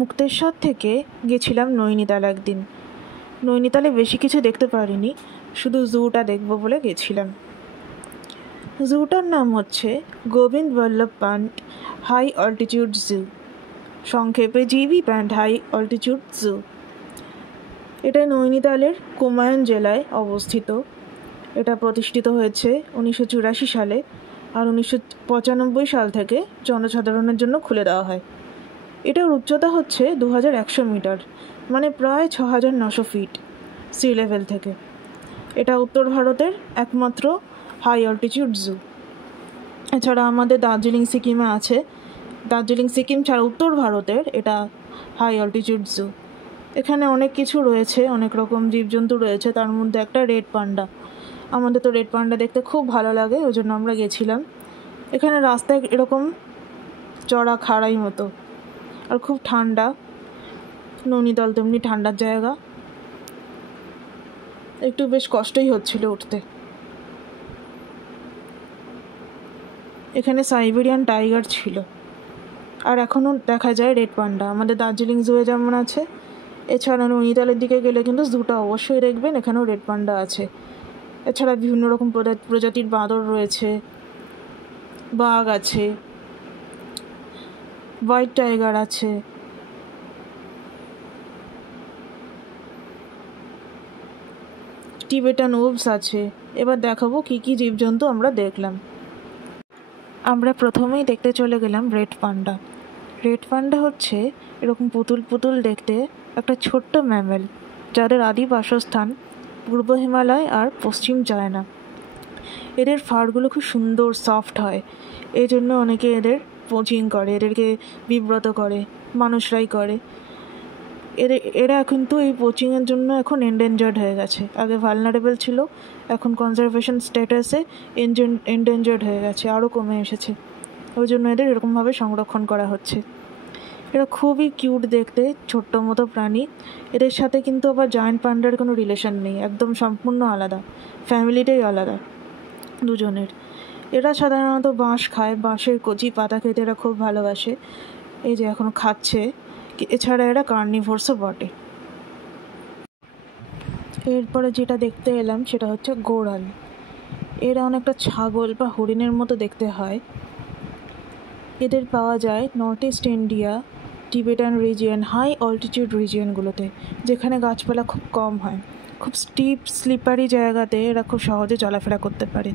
মুক্তেশ্বর থেকে গেছিলাম নৈনিতাল একদিন। নৈনিতালে বেশি কিছু দেখতে পারিনি, শুধু জুটা দেখব বলে গেছিলাম। জুটার নাম হচ্ছে Govind Ballabh Pant high altitude zoo, সংক্ষেপে GB Pant high altitude zoo. এটা নৈনিতালের কুমায়ুন জেলায় অবস্থিত। এটা প্রতিষ্ঠিত হয়েছে 1984 সালে, আর 1995 সাল থেকে জনসাধারণের জন্য খুলে দেওয়া হয়। এটার উচ্চতা হচ্ছে 2100 মিটার, মানে প্রায় 6900 ফিট সি লেভেল থেকে। এটা উত্তর ভারতের একমাত্র হাই অল্টিটিউড জু। এছাড়া আমাদের দার্জিলিং সিকিমে আছে। দার্জিলিং সিকিম ছাড়া উত্তর ভারতের এটা হাই অল্টিটিউড জু। এখানে অনেক কিছু রয়েছে, অনেক রকম জীবজন্তু রয়েছে, তার মধ্যে একটা রেড পান্ডা। আমাদের তো রেড পান্ডা দেখতে খুব ভালো লাগে, ওই জন্য আমরা গেছিলাম। এখানে রাস্তায় এরকম চড়া খাড়াই মতো, আর খুব ঠান্ডা। নৈনিতাল তেমনি ঠান্ডার জায়গা, একটু বেশ কষ্টই হচ্ছিল উঠতে। এখানে সাইবেরিয়ান টাইগার ছিল, আর এখনও দেখা যায় রেড পান্ডা। আমাদের দার্জিলিং জুয়ে যেমন আছে, এছাড়া নৈনিতালের দিকে গেলে কিন্তু জুটা অবশ্যই দেখবেন, এখানেও রেড পান্ডা আছে। এছাড়া বিভিন্ন রকম প্রজাতির বাঁদর রয়েছে, বাঘ আছে, হোয়াইট টাইগার আছে। টিবেটান উলভস আছে। এবার দেখাবো কি কি জীবজন্তু আমরা দেখলাম। আমরা প্রথমেই দেখতে চলে গেলাম রেড পান্ডা। রেড পান্ডা হচ্ছে এরকম পুতুল পুতুল দেখতে একটা ছোট্ট ম্যামেল, যাদের আদি বাসস্থান পূর্ব হিমালয় আর পশ্চিম চায়না। এদের ফারগুলো খুব সুন্দর সফট হয়, এই জন্য অনেকে এদের পোচিং করে, এদেরকে বিব্রত করে, মানুষরাই করে। এরা কিন্তু এই পোচিংয়ের জন্য এখন এন্ডেঞ্জার্ড হয়ে গেছে। আগে ভালনারেবল ছিল, এখন কনজারভেশন স্ট্যাটাসে এন্ডেঞ্জার্ড হয়ে গেছে, আরও কমে এসেছে। ওই জন্য এদের এরকমভাবে সংরক্ষণ করা হচ্ছে। এরা খুবই কিউট দেখতে, ছোট্ট মতো প্রাণী। এদের সাথে কিন্তু আবার জায়ান্ট পান্ডার কোনো রিলেশন নেই, একদম সম্পূর্ণ আলাদা, ফ্যামিলিটাই আলাদা দুজনের। এরা সাধারণত বাঁশ খায়, বাঁশের কচি পাতা খেতে এরা খুব ভালোবাসে, এই যে এখন খাচ্ছে। এছাড়া এরা কার্নিভোরসও বটে। এরপরে যেটা দেখতে এলাম সেটা হচ্ছে গোড়াল। এরা অনেকটা ছাগল বা হরিণের মতো দেখতে হয়। এদের পাওয়া যায় north east India, Tibetan region, high altitude রিজিয়নগুলোতে, যেখানে গাছপালা খুব কম হয়। খুব স্টিপ স্লিপারি জায়গাতে এরা খুব সহজে চলাফেরা করতে পারে।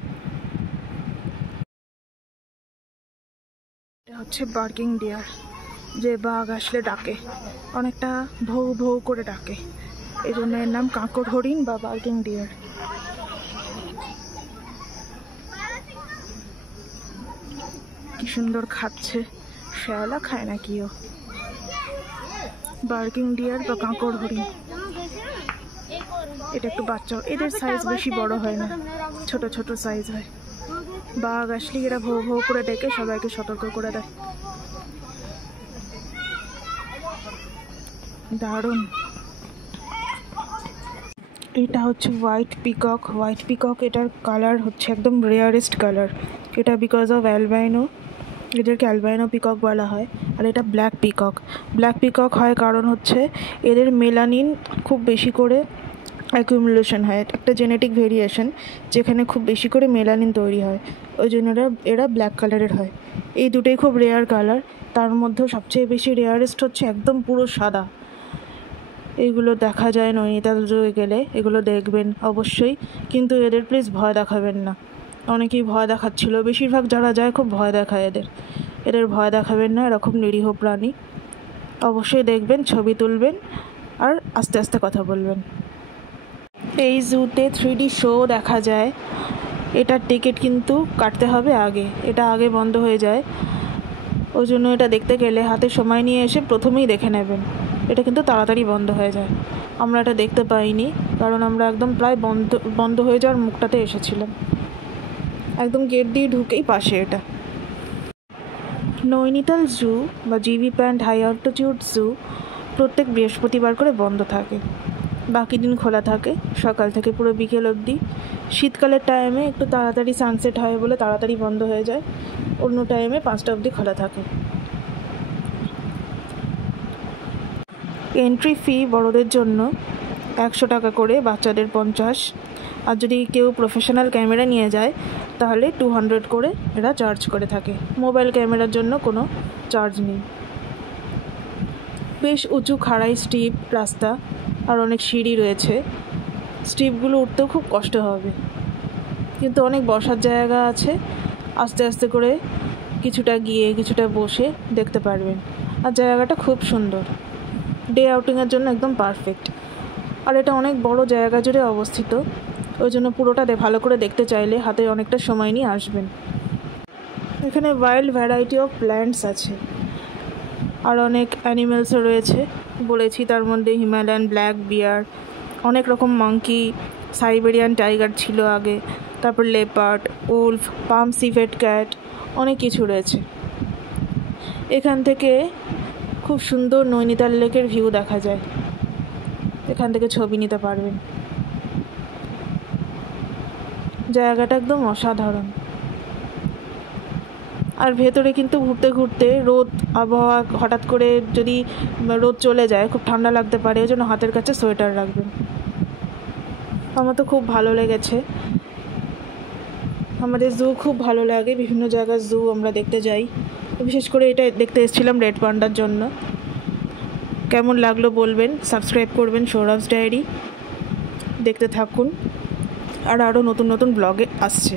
এটা হচ্ছে বার্কিং ডিয়ার, যে বাঘ আসলে ডাকে, অনেকটা ভৌ ভৌ করে ডাকে, এই জন্য এর নাম কাঁকড় হরিণ বা বার্কিং ডিয়ার। কি সুন্দর খাচ্ছে, শ্যাওলা খায় না কিও। বার্কিং ডিয়ার বা কাঁকড় হরিণ, এটা একটু বাচ্চা, এদের সাইজ বেশি বড় হয় না, ছোট ছোট সাইজ হয়। বাঘ আসলে এরা ভৌ ভৌ করে ডেকে সবাইকে সতর্ক করে দেয়। দারুণ। এটা হচ্ছে হোয়াইট পিকক। হোয়াইট পিকক, এটার কালার হচ্ছে একদম রেয়ারেস্ট কালার। এটা বিকজ অফ অ্যালবাইনো, এদেরকে অ্যালবাইনো পিকক বলা হয়। আর এটা ব্ল্যাক পিকক। ব্ল্যাক পিকক হয় কারণ হচ্ছে এদের মেলানিন খুব বেশি করে অ্যাকুমুলেশন হয়, একটা জেনেটিক ভেরিয়েশন, যেখানে খুব বেশি করে মেলানিন তৈরি হয়, ওই জন্য এরা ব্ল্যাক কালারের হয়। এই দুটোই খুব রেয়ার কালার। তার মধ্যেও সবচেয়ে বেশি রেয়ারেস্ট হচ্ছে একদম পুরো সাদা। এইগুলো দেখা যায় নৈনিতাল জুয়ে গেলে, এগুলো দেখবেন অবশ্যই, কিন্তু এদের প্লিজ ভয় দেখাবেন না। অনেকেই ভয় দেখাচ্ছিল, বেশিরভাগ যারা যায় খুব ভয় দেখায় এদের ভয় দেখাবেন না, এরা খুব নিরীহ প্রাণী। অবশ্যই দেখবেন, ছবি তুলবেন, আর আস্তে আস্তে কথা বলবেন। এই জুতে 3D শো দেখা যায়। এটার টিকিট কিন্তু কাটতে হবে আগে, এটা আগে বন্ধ হয়ে যায়, ওই জন্য এটা দেখতে গেলে হাতে সময় নিয়ে এসে প্রথমেই দেখে নেবেন। এটা কিন্তু তাড়াতাড়ি বন্ধ হয়ে যায়। আমরা এটা দেখতে পাইনি, কারণ আমরা একদম প্রায় বন্ধ হয়ে যাওয়ার মুখটাতে এসেছিলাম, একদম গেট দিয়ে ঢুকেই পাশে এটা। নৈনিতাল জু বা জিবি প্যান্ট হাই অল্টিটিউড জু প্রত্যেক বৃহস্পতিবার করে বন্ধ থাকে, বাকি দিন খোলা থাকে সকাল থেকে পুরো বিকেল অবধি। শীতকালের টাইমে একটু তাড়াতাড়ি সানসেট হয় বলে তাড়াতাড়ি বন্ধ হয়ে যায়, অন্য টাইমে 5টা অবধি খোলা থাকে। এন্ট্রি ফি বড়দের জন্য 100 টাকা করে, বাচ্চাদের 50, আর যদি কেউ প্রফেশনাল ক্যামেরা নিয়ে যায় তাহলে 200 করে এরা চার্জ করে থাকে। মোবাইল ক্যামেরার জন্য কোনো চার্জ নেই। বেশ উঁচু খাড়াই স্টিপ রাস্তা, আর অনেক সিঁড়ি রয়েছে। স্টিপগুলো উঠতেও খুব কষ্ট হবে, কিন্তু অনেক বসার জায়গা আছে। আস্তে আস্তে করে কিছুটা গিয়ে কিছুটা বসে দেখতে পারবেন। আর জায়গাটা খুব সুন্দর, ডে আউটিংয়ের জন্য একদম পারফেক্ট। আর এটা অনেক বড় জায়গা জুড়ে অবস্থিত, ওই জন্য পুরোটা ভালো করে দেখতে চাইলে হাতে অনেকটা সময় নিয়ে আসবেন। এখানে ওয়াইল্ড ভ্যারাইটি অফ প্ল্যান্টস আছে, আর অনেক অ্যানিমেলসও রয়েছে বলেছি, তার মধ্যে হিমালয়ান ব্ল্যাক বিয়ার, অনেক রকম মাঙ্কি, সাইবেরিয়ান টাইগার ছিল আগে, তারপর leopard, Wolf, palm civet cat, অনেক কিছু রয়েছে। এখান থেকে খুব সুন্দর নৈনিতাল লেকের ভিউ দেখা যায়, এখান থেকে ছবি নিতে পারবেন। জায়গাটা একদম অসাধারণ। আর ভেতরে কিন্তু ঘুরতে ঘুরতে রোদ আবহাওয়া হঠাৎ করে যদি রোদ চলে যায় খুব ঠান্ডা লাগতে পারে, ওই জন্য হাতের কাছে সোয়েটার রাখবেন। আমার তো খুব ভালো লেগেছে। আমাদের জু খুব ভালো লাগে, বিভিন্ন জায়গার জু আমরা দেখতে যাই। বিশেষ করে এটা দেখতে এসেছিলাম রেড পান্ডার জন্য। কেমন লাগলো বলবেন, সাবস্ক্রাইব করবেন সৌরভস ডায়েরি, দেখতে থাকুন। আর আরও নতুন নতুন ব্লগে আসছে।